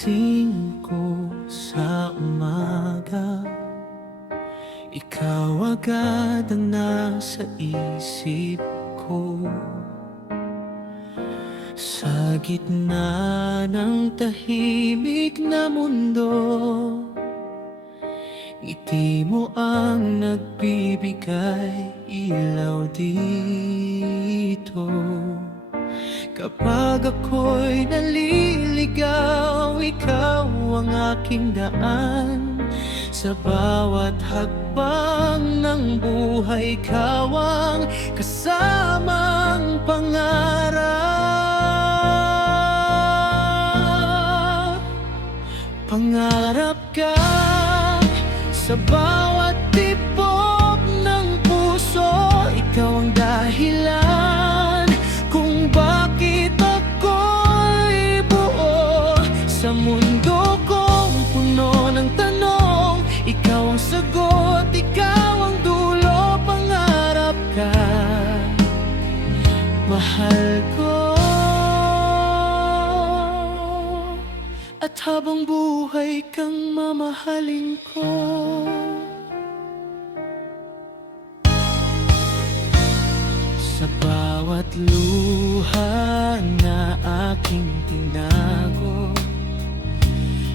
Pagising ko sa umaga, ikaw agad ang nasa isip ko. Sa gitna ng tahimik na mundo, ngiti mo ang nagbibigay ilaw dito. Kapag ako'y naliligaw, ikaw ang aking daan. Sa bawat hakbang ng buhay, ikaw ang kasamang pangarap. Pangarap ka sa bawat tibok ng puso, ikaw ang dahilan kung bakit ako'y buo. Sa mundo kong puno ng tanong, ikaw ang sagot, ikaw ang dulo. Pangarap ka, mahal ko. At habang buhay kang mamahalin ko. Sa bawat luha na aking tinago,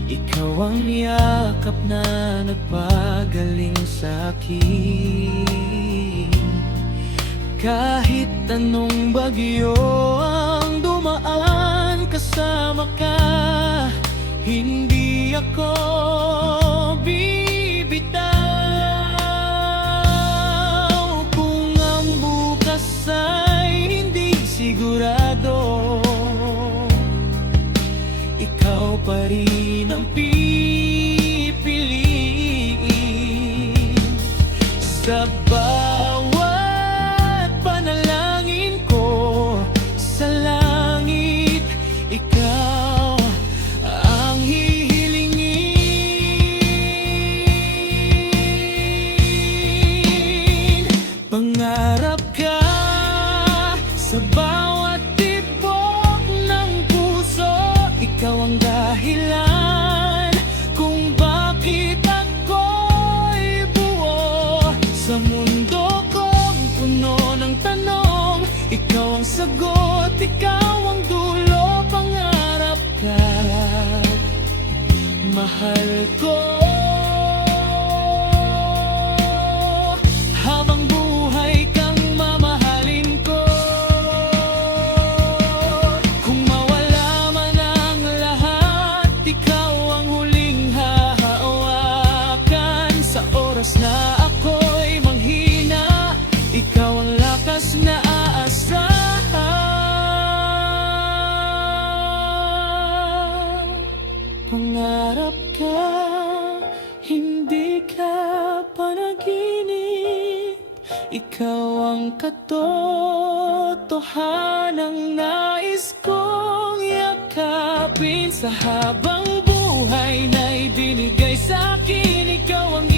ikaw ang yakap na nagpagaling sa'kin. Kahit anong bagyo ang dumaan, kasama ka, hindi ako bibitaw. Kung ang bukas ay hindi sigurado, ikaw pa rin ang pipiliin. Sa bawat panalangin ko sa langit, ikaw ang hihilingin. Pangarap ka sa bawat tibok ng puso, ikaw ang dahilan kung bakit ako'y buo. Sa mundo kong puno ng tanong, ikaw ang sagot, ikaw ang dulo. Pangarap ka, mahal ko. Habang buhay kang mamahalin ko. Kung mawala man ang lahat, ikaw ang huling hahawakan. Sa oras na ako'y manghina, ikaw ang lakas na aasahan. Pangarap ka, hindi ka panaginip. Ikaw ang katotohanang nais kong yakapin. Sa habang buhay na ibinigay sa'kin, ikaw ang